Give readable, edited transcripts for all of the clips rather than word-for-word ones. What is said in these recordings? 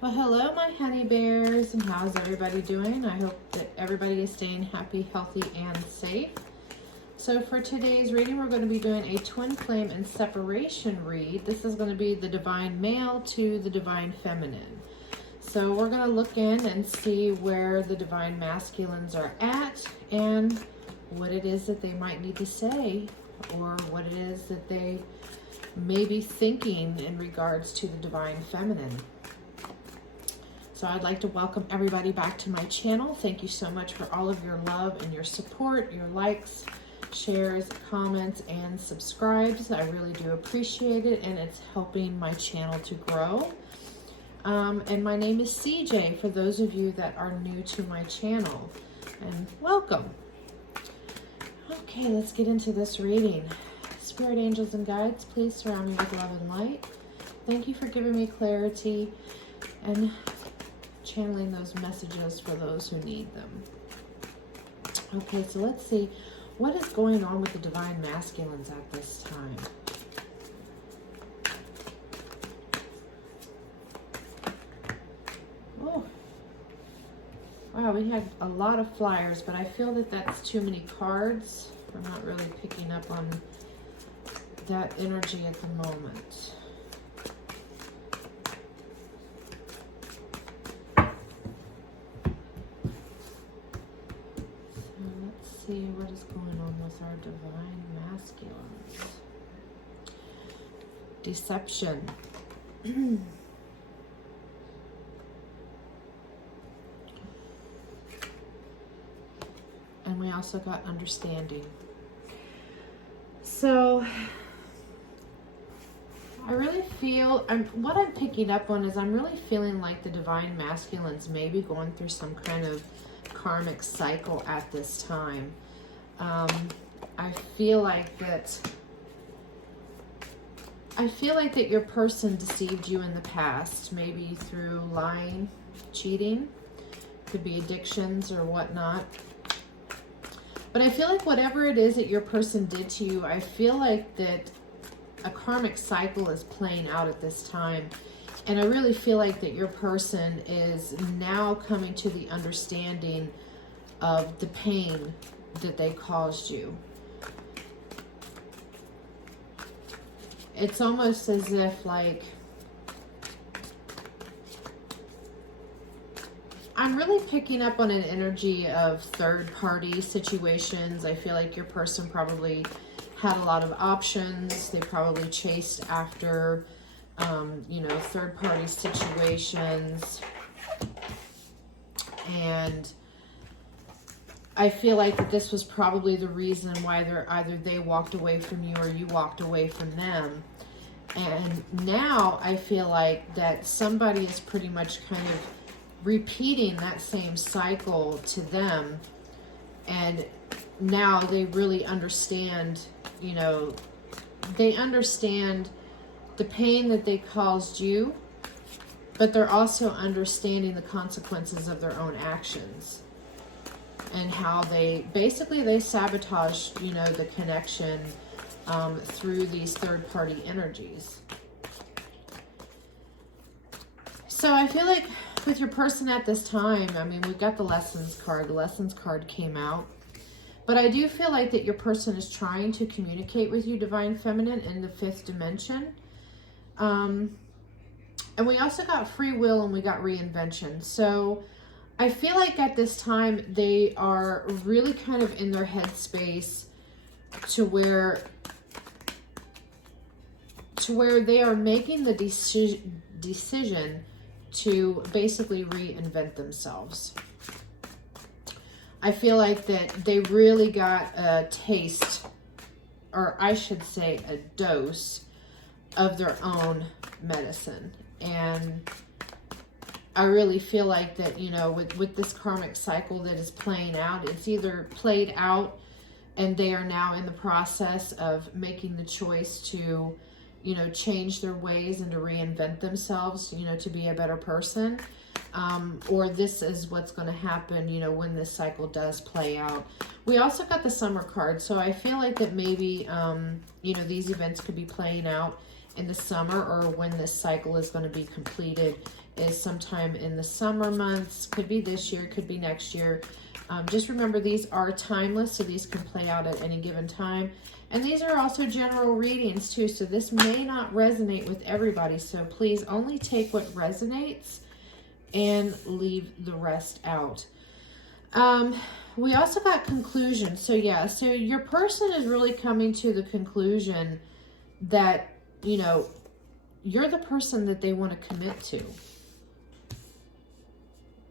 Well, hello, my honey bears, and how's everybody doing? I hope that everybody is staying happy, healthy, and safe. So for today's reading, we're going to be doing a twin flame and separation read. This is going to be the divine male to the divine feminine. So we're going to look in and see where the divine masculines are at and what it is that they might need to say, or what it is that they may be thinking in regards to the divine feminine. So I'd like to welcome everybody back to my channel. Thank you so much for all of your love and your support, your likes, shares, comments, and subscribes. I really do appreciate it, and it's helping my channel to grow. And my name is CJ for those of you that are new to my channel, and welcome. Okay, let's get into this reading. Spirit angels and guides, please surround me with love and light. Thank you for giving me clarity and channeling those messages for those who need them. Okay, so let's see what is going on with the divine masculines at this time. Oh, wow, we had a lot of flyers, but I feel that that's too many cards. I'm not really picking up on that energy at the moment. See what is going on with our divine masculines. Deception. And we also got understanding. So I really feel, what I'm picking up on is I'm really feeling like the divine masculines may be going through some kind of karmic cycle at this time. I feel like that your person deceived you in the past, maybe through lying, cheating, could be addictions or whatnot. But I feel like whatever it is that your person did to you, I feel like that a karmic cycle is playing out at this time. And I really feel like that your person is now coming to the understanding of the pain that they caused you. It's almost as if, like, I'm really picking up on an energy of third-party situations. I feel like your person probably had a lot of options. They probably chased after third-party situations, and I feel like that this was probably the reason why either they walked away from you or you walked away from them. And now I feel like that somebody is pretty much kind of repeating that same cycle to them, and now they really understand, they understand the pain that they caused you, but they're also understanding the consequences of their own actions and how they sabotaged, the connection through these third-party energies. So I feel like with your person at this time, we've got the lessons card. The lessons card came out. But I do feel like that your person is trying to communicate with you, Divine Feminine, in the fifth dimension. And we also got free will and we got reinvention. So I feel like at this time they are really kind of in their headspace to where they are making the decision to basically reinvent themselves. I feel like that they really got a taste, or I should say a dose, of their own medicine. And I really feel like that, with this karmic cycle that is playing out, it's either played out and they are now in the process of making the choice to, change their ways and to reinvent themselves, to be a better person. Or this is what's going to happen, when this cycle does play out. We also got the summer card. So I feel like that maybe, these events could be playing out in the summer, or when this cycle is going to be completed is sometime in the summer months. Could be this year, could be next year. Just remember, these are timeless, so these can play out at any given time. And these are also general readings too, so this may not resonate with everybody. So please only take what resonates and leave the rest out. We also got conclusion. So yeah, so your person is really coming to the conclusion that, you know, you're the person that they want to commit to.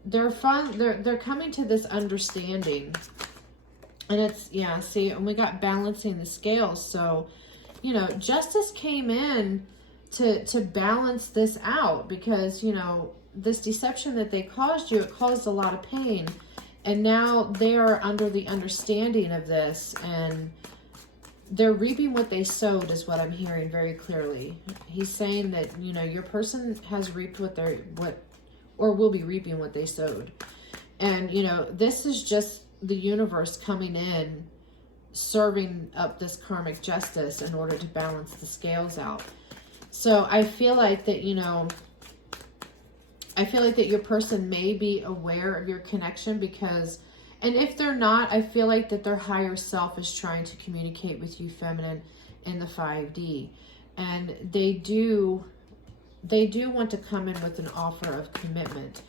They're coming to this understanding. And it's, yeah, see, and we got balancing the scales. So, you know, justice came in to balance this out, because, you know, this deception that they caused you, it caused a lot of pain. And now they are under the understanding of this, and they're reaping what they sowed, is what I'm hearing very clearly. He's saying that, you know, your person has reaped or will be reaping what they sowed. And, you know, this is just the universe coming in, serving up this karmic justice in order to balance the scales out. So I feel like that, you know, I feel like that your person may be aware of your connection, because, and if they're not, I feel like that their higher self is trying to communicate with you, feminine, in the 5D. And they do want to come in with an offer of commitment.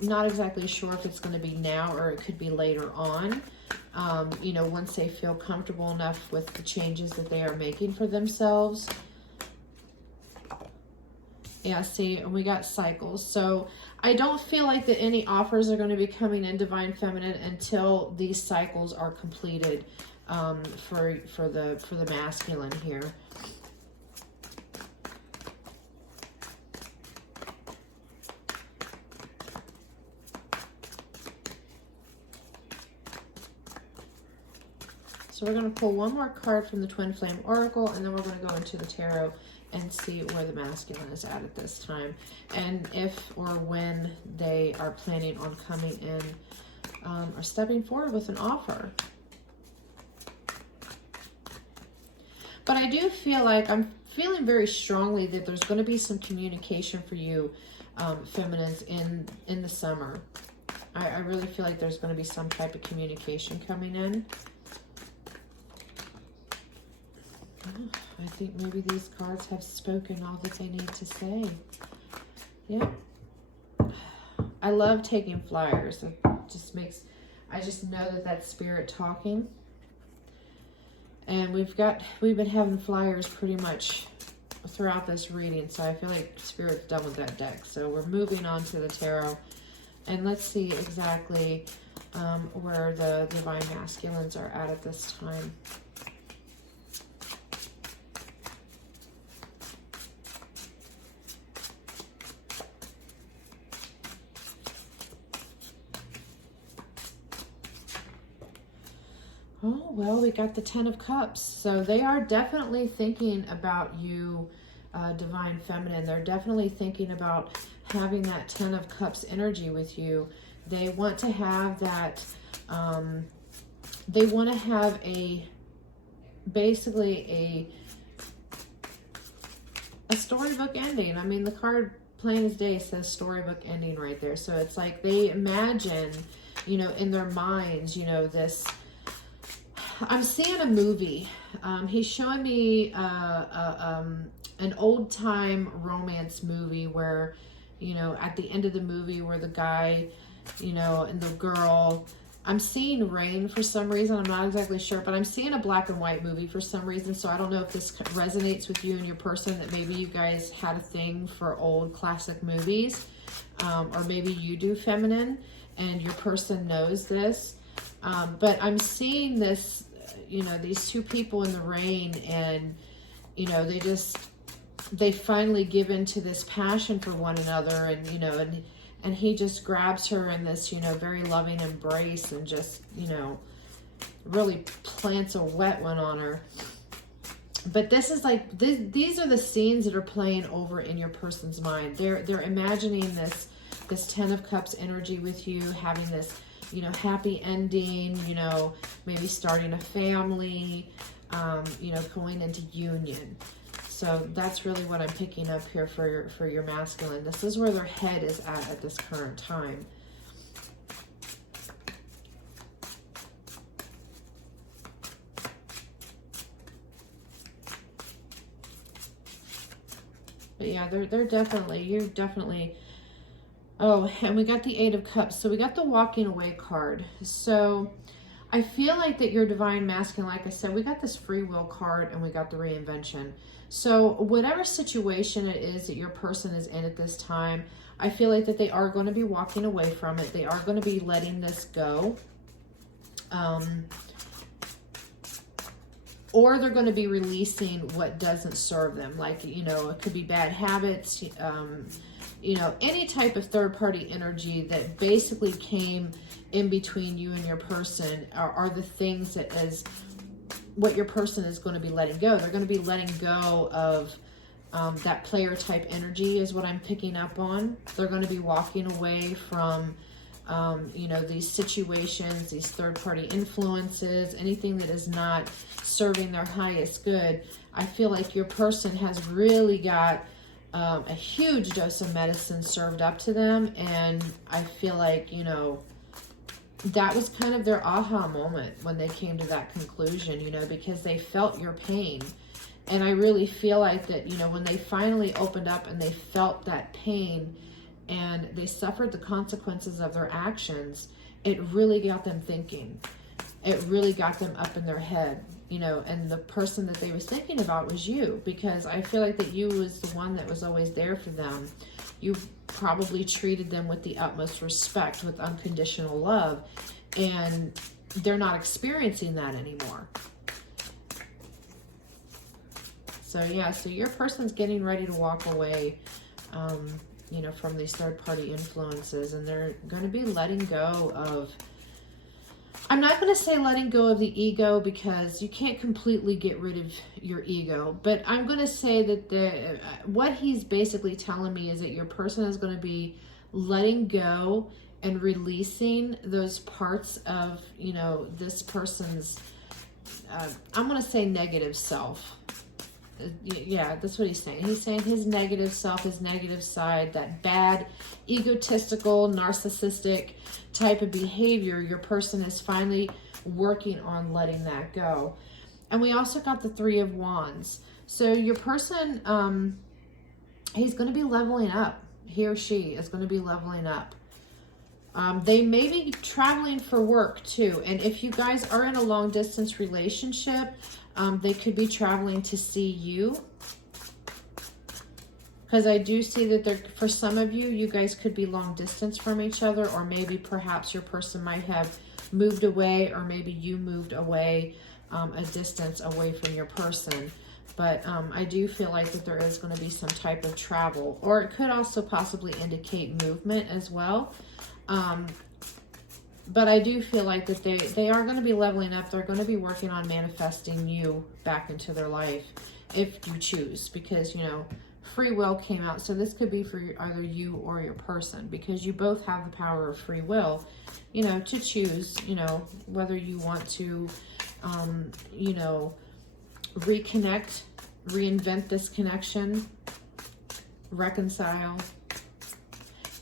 Not exactly sure if it's going to be now or it could be later on. You know, once they feel comfortable enough with the changes that they are making for themselves. Yeah, see, and we got cycles. So I don't feel like that any offers are going to be coming in, Divine Feminine, until these cycles are completed for the masculine here. So we're going to pull one more card from the Twin Flame Oracle, and then we're going to go into the tarot and see where the masculine is at this time, and if or when they are planning on coming in or stepping forward with an offer. But I do feel like, I'm feeling very strongly that there's going to be some communication for you, feminines, in the summer. I really feel like there's going to be some type of communication coming in. I think maybe these cards have spoken all that they need to say. Yep. I love taking flyers. It just makes, I just know that that's spirit talking. And we've been having flyers pretty much throughout this reading, so I feel like spirit's done with that deck. So we're moving on to the tarot, and let's see exactly where the Divine Masculines are at this time. Oh, well, we got the 10 of Cups. So they are definitely thinking about you, Divine Feminine. They're definitely thinking about having that 10 of Cups energy with you. They want to have that, they want to have basically a storybook ending. I mean, the card plain as day says storybook ending right there. So it's like they imagine, you know, in their minds, you know, this, I'm seeing a movie. He's showing me an old time romance movie where, you know, at the end of the movie where the guy, you know, and the girl, I'm seeing rain for some reason. I'm not exactly sure, but I'm seeing a black and white movie for some reason. So I don't know if this resonates with you and your person, that maybe you guys had a thing for old classic movies, or maybe you do, feminine, and your person knows this. But I'm seeing this, you know, these two people in the rain, and, you know, they finally give into this passion for one another, and, you know, and he just grabs her in this, you know, very loving embrace, and just, you know, really plants a wet one on her. But this is like, these are the scenes that are playing over in your person's mind. They're imagining this 10 of Cups energy with you, having this, you know, happy ending, you know, maybe starting a family, you know, going into union. So that's really what I'm picking up here for your masculine. This is where their head is at this current time. But yeah, they're definitely, you're definitely, oh, and we got the Eight of Cups. So we got the walking away card. So I feel like that your divine masculine, like I said, we got this free will card and we got the reinvention. So whatever situation it is that your person is in at this time, I feel like that they are going to be walking away from it. They are going to be letting this go. Or they're going to be releasing what doesn't serve them. Like, you know, it could be bad habits, you know, any type of third-party energy that basically came in between you and your person are the things that is what your person is going to be letting go. They're going to be letting go of that player type energy is what I'm picking up on. They're going to be walking away from you know, these situations, these third-party influences, anything that is not serving their highest good. I feel like your person has really got a huge dose of medicine served up to them, and I feel like, you know, that was kind of their aha moment when they came to that conclusion, you know, because they felt your pain. And I really feel like that, you know, when they finally opened up and they felt that pain and they suffered the consequences of their actions, it really got them thinking. It really got them up in their head, you know, and the person that they was thinking about was you, because I feel like that you was the one that was always there for them. You probably treated them with the utmost respect, with unconditional love, and they're not experiencing that anymore. So yeah, so your person's getting ready to walk away, you know, from these third-party influences, and they're going to be letting go of, I'm not going to say letting go of the ego, because you can't completely get rid of your ego, but I'm going to say that what he's basically telling me is that your person is going to be letting go and releasing those parts of, you know, this person's, I'm going to say negative self. Yeah, that's what he's saying. He's saying his negative self, his negative side, that bad, egotistical, narcissistic type of behavior, your person is finally working on letting that go. And we also got the Three of Wands. So your person, he's going to be leveling up. He or she is going to be leveling up. They may be traveling for work too. And if you guys are in a long distance relationship, they could be traveling to see you. Because I do see that for some of you, you guys could be long distance from each other, or maybe perhaps your person might have moved away, or maybe you moved away a distance away from your person. But I do feel like that there is going to be some type of travel, or it could also possibly indicate movement as well. But I do feel like that they are going to be leveling up. They're going to be working on manifesting you back into their life if you choose, because, you know, free will came out. So this could be for either you or your person, because you both have the power of free will, you know, to choose, you know, whether you want to, you know, reconnect, reinvent this connection, reconcile.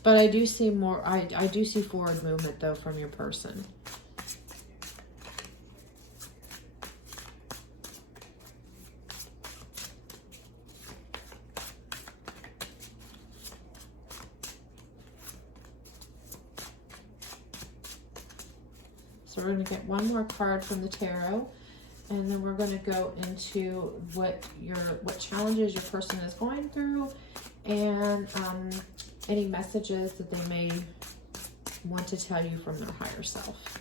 But I do see more, I do see forward movement, though, from your person. So we're going to get one more card from the tarot, and then we're going to go into what challenges your person is going through, and any messages that they may want to tell you from their higher self.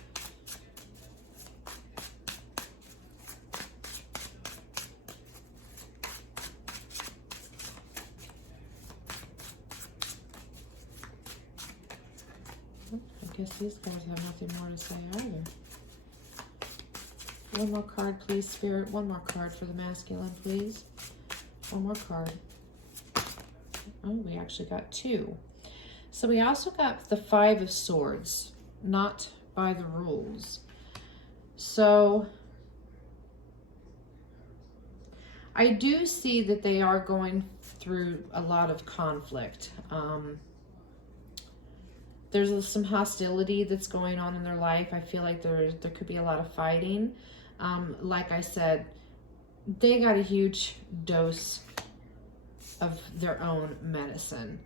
I guess these guys have nothing more to say either. One more card, please, Spirit. One more card for the masculine, please. One more card. Oh, we actually got two. So we also got the Five of Swords, not by the rules. So I do see that they are going through a lot of conflict. There's some hostility that's going on in their life. I feel like there could be a lot of fighting. Like I said, they got a huge dose of their own medicine.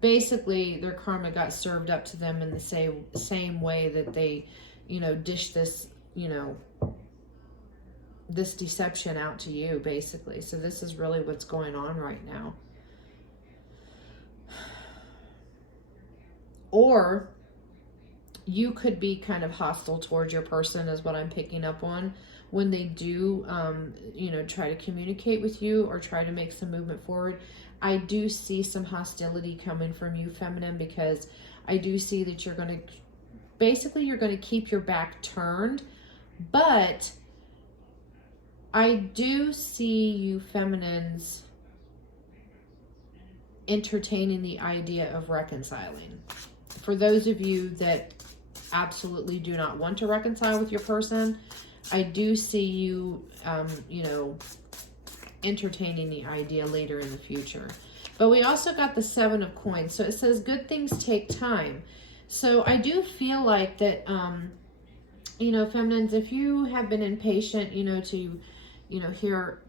Basically, their karma got served up to them in the same way that they, dish this, this deception out to you, basically. So this is really what's going on right now. Or you could be kind of hostile towards your person, is what I'm picking up on, when they do, try to communicate with you or try to make some movement forward. I do see some hostility coming from you, feminine, because I do see that you're going to keep your back turned, but I do see you feminines entertaining the idea of reconciling. For those of you that absolutely do not want to reconcile with your person, I do see you, entertaining the idea later in the future. But we also got the 7 of Coins. So it says good things take time. So I do feel like that, feminines, if you have been impatient, to, hear,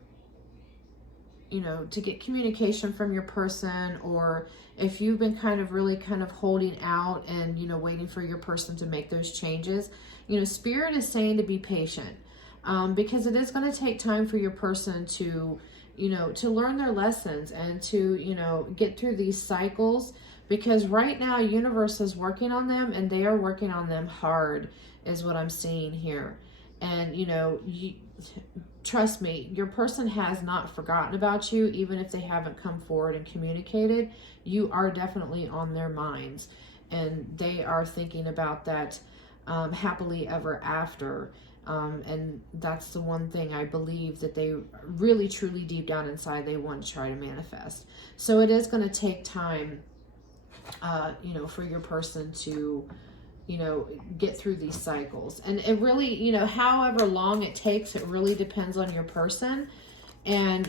to get communication from your person, or if you've been really holding out and, waiting for your person to make those changes, Spirit is saying to be patient, because it is going to take time for your person to, to learn their lessons and to, get through these cycles, because right now universe is working on them, and they are working on them hard, is what I'm seeing here. And, trust me, your person has not forgotten about you, even if they haven't come forward and communicated. You are definitely on their minds, and they are thinking about that happily ever after. And that's the one thing I believe that they really, truly, deep down inside, they want to try to manifest. So it is going to take time, for your person to, get through these cycles. And it really, however long it takes, it really depends on your person, and,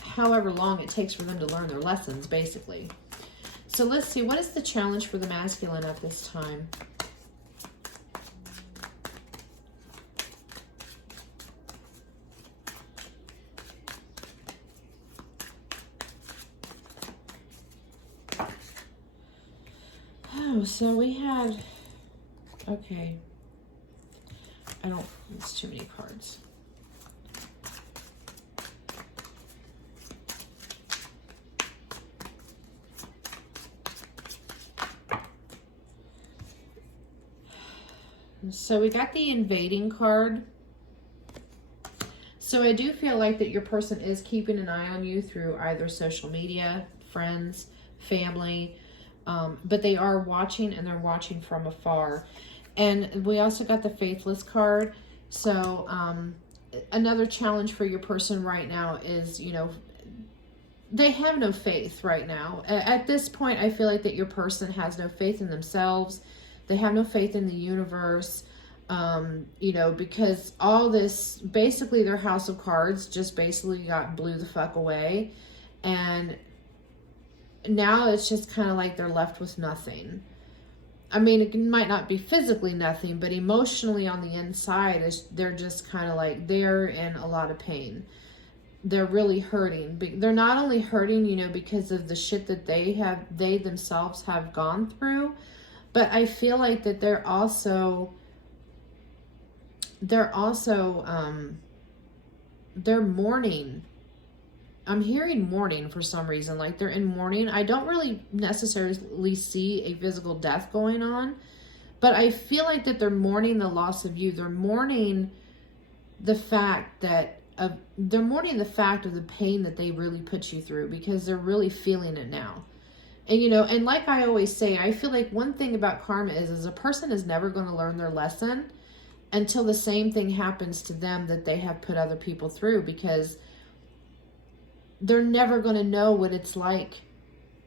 however long it takes for them to learn their lessons, basically. So let's see, what is the challenge for the masculine at this time? So we had, okay, it's too many cards. So we got the invading card. So I do feel like that your person is keeping an eye on you through either social media, friends, family, but they are watching, and they're watching from afar. And we also got the Faithless card. So another challenge for your person right now is, they have no faith right now. At this point, I feel like that your person has no faith in themselves. They have no faith in the universe, because all this, basically their house of cards just basically blew the fuck away. And now it's just kind of like they're left with nothing. I mean, it might not be physically nothing, but emotionally on the inside, they're just kind of like, they're in a lot of pain. They're really hurting. They're not only hurting, because of the shit that they themselves have gone through, but I feel like that they're mourning. I'm hearing mourning for some reason, like they're in mourning. I don't really necessarily see a physical death going on, but I feel like that they're mourning the loss of you. They're mourning the fact of the pain that they really put you through, because they're really feeling it now. And, and like I always say, I feel like one thing about karma is a person is never going to learn their lesson until the same thing happens to them that they have put other people through, because they're never going to know what it's like,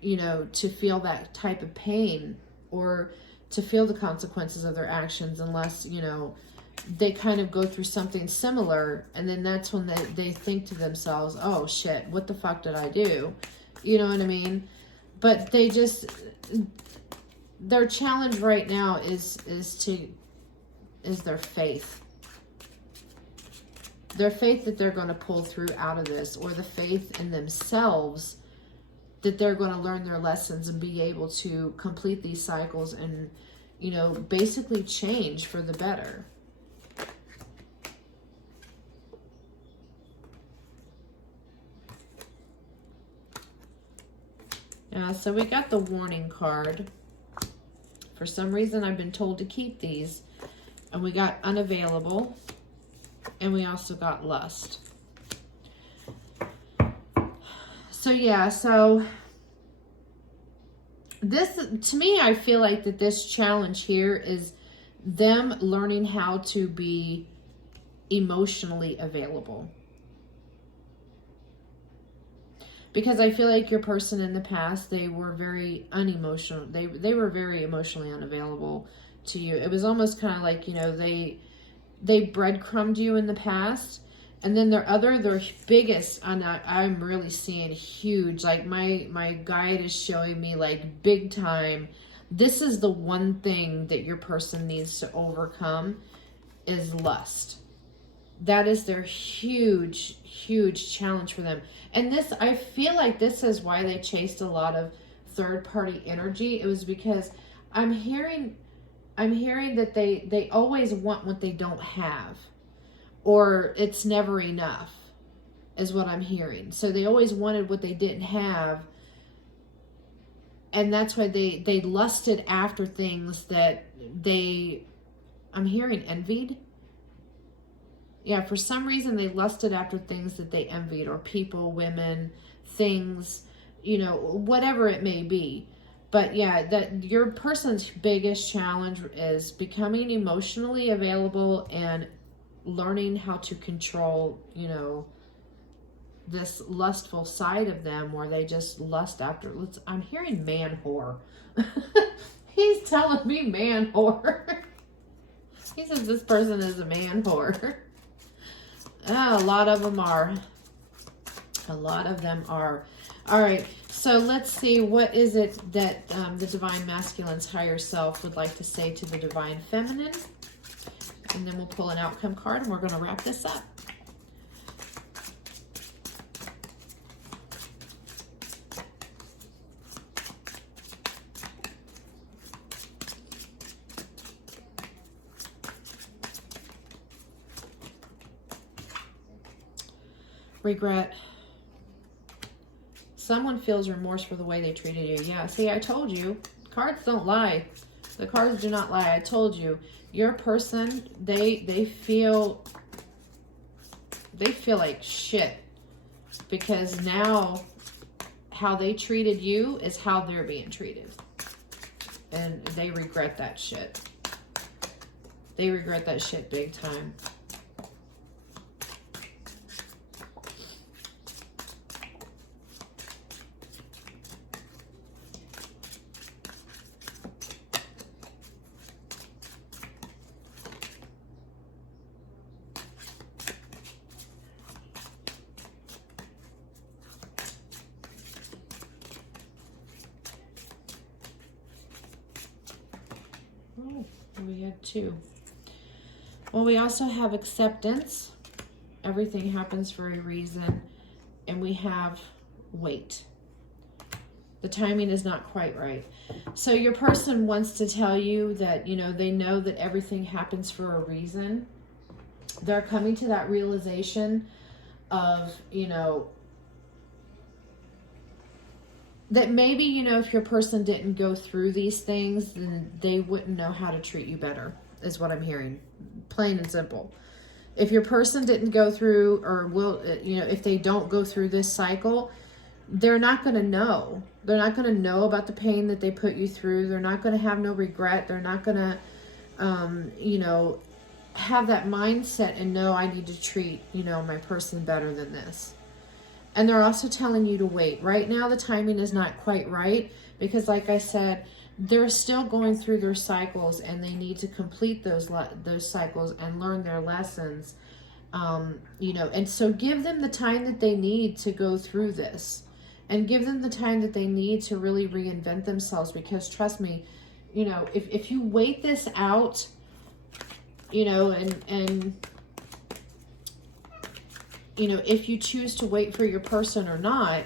to feel that type of pain or to feel the consequences of their actions unless, they kind of go through something similar, and then that's when they think to themselves, oh shit, what the fuck did I do? You know what I mean? But they just, their challenge right now is their faith. Their faith that they're going to pull through out of this, or the faith in themselves that they're going to learn their lessons and be able to complete these cycles and, you know, basically change for the better. So we got the warning card. For some reason, I've been told to keep these. And we got unavailable. And we also got lust. So yeah, so this, to me, I feel like that this challenge here is them learning how to be emotionally available. Because I feel like your person in the past, they were very unemotional. They were very emotionally unavailable to you. It was almost kind of like, you know, they breadcrumbed you in the past. And then their biggest, and I'm really seeing huge, like my guide is showing me like big time. This is the one thing that your person needs to overcome is lust. That is their huge, huge challenge for them. And this, I feel like this is why they chased a lot of third-party energy. It was because I'm hearing that they always want what they don't have, or it's never enough, is what I'm hearing. So they always wanted what they didn't have, and that's why they lusted after things that I'm hearing envied. Yeah, for some reason they lusted after things that they envied, or people, women, things, you know, whatever it may be. But yeah, that your person's biggest challenge is becoming emotionally available and learning how to control, you know, this lustful side of them where they just lust after. I'm hearing man whore. He's telling me man whore. He says this person is a man whore. Oh, a lot of them are. A lot of them are. All right, so let's see, what is it that the Divine Masculine's higher self would like to say to the Divine Feminine? And then we'll pull an outcome card and we're going to wrap this up. Regret. Someone feels remorse for the way they treated you. Yeah, see, I told you. Cards don't lie. The cards do not lie. I told you. Your person, they feel like shit. Because now how they treated you is how they're being treated. And they regret that shit. They regret that shit big time. Oh, we had two. Well, we also have acceptance. Everything happens for a reason. And we have wait. The timing is not quite right. So your person wants to tell you that, you know, they know that everything happens for a reason. They're coming to that realization of, you know, that maybe, you know, if your person didn't go through these things, then they wouldn't know how to treat you better, is what I'm hearing. Plain and simple. If your person didn't go through, or will, you know, if they don't go through this cycle, they're not going to know. They're not going to know about the pain that they put you through. They're not going to have no regret. They're not going to, you know, have that mindset and know I need to treat, you know, my person better than this. And they're also telling you to wait. Right now, the timing is not quite right because, like I said, they're still going through their cycles, and they need to complete those cycles and learn their lessons. You know, and so give them the time that they need to go through this, and give them the time that they need to really reinvent themselves, because trust me, you know, if you wait this out, you know, and you know, if you choose to wait for your person or not,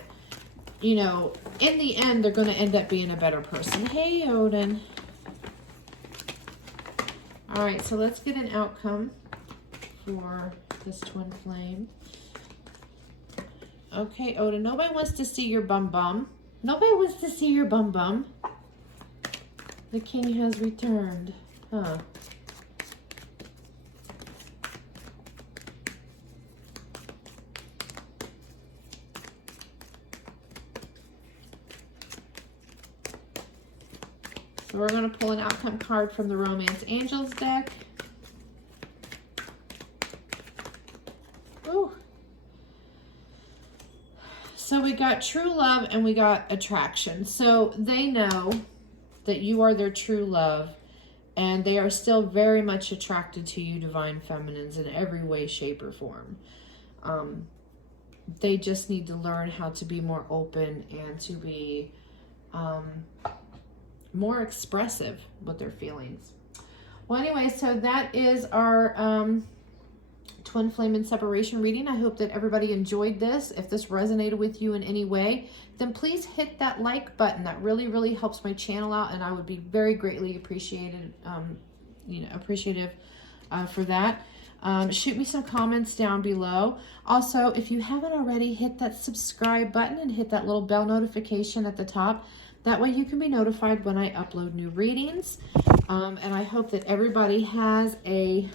you know, in the end, they're going to end up being a better person. Hey, Odin. All right, so let's get an outcome for this twin flame. Okay, Odin, nobody wants to see your bum bum. Nobody wants to see your bum bum. The king has returned. Huh. So we're going to pull an outcome card from the Romance Angels deck. Ooh. So we got true love and we got attraction. So they know that you are their true love, and they are still very much attracted to you, Divine Feminines, in every way, shape, or form. They just need to learn how to be more open and to be more expressive with their feelings. Well, anyway, so that is our twin flame and separation reading. I hope that everybody enjoyed this. If this resonated with you in any way, then please hit that like button. That really, really helps my channel out, and I would be very greatly appreciated, appreciative for that. Shoot me some comments down below. Also, if you haven't already, hit that subscribe button and hit that little bell notification at the top. That way you can be notified when I upload new readings. And I hope that everybody has a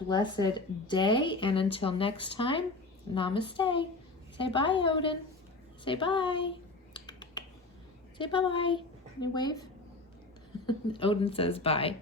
blessed day. And until next time, namaste. Say bye, Odin. Say bye. Say bye-bye. Can you wave? Odin says bye.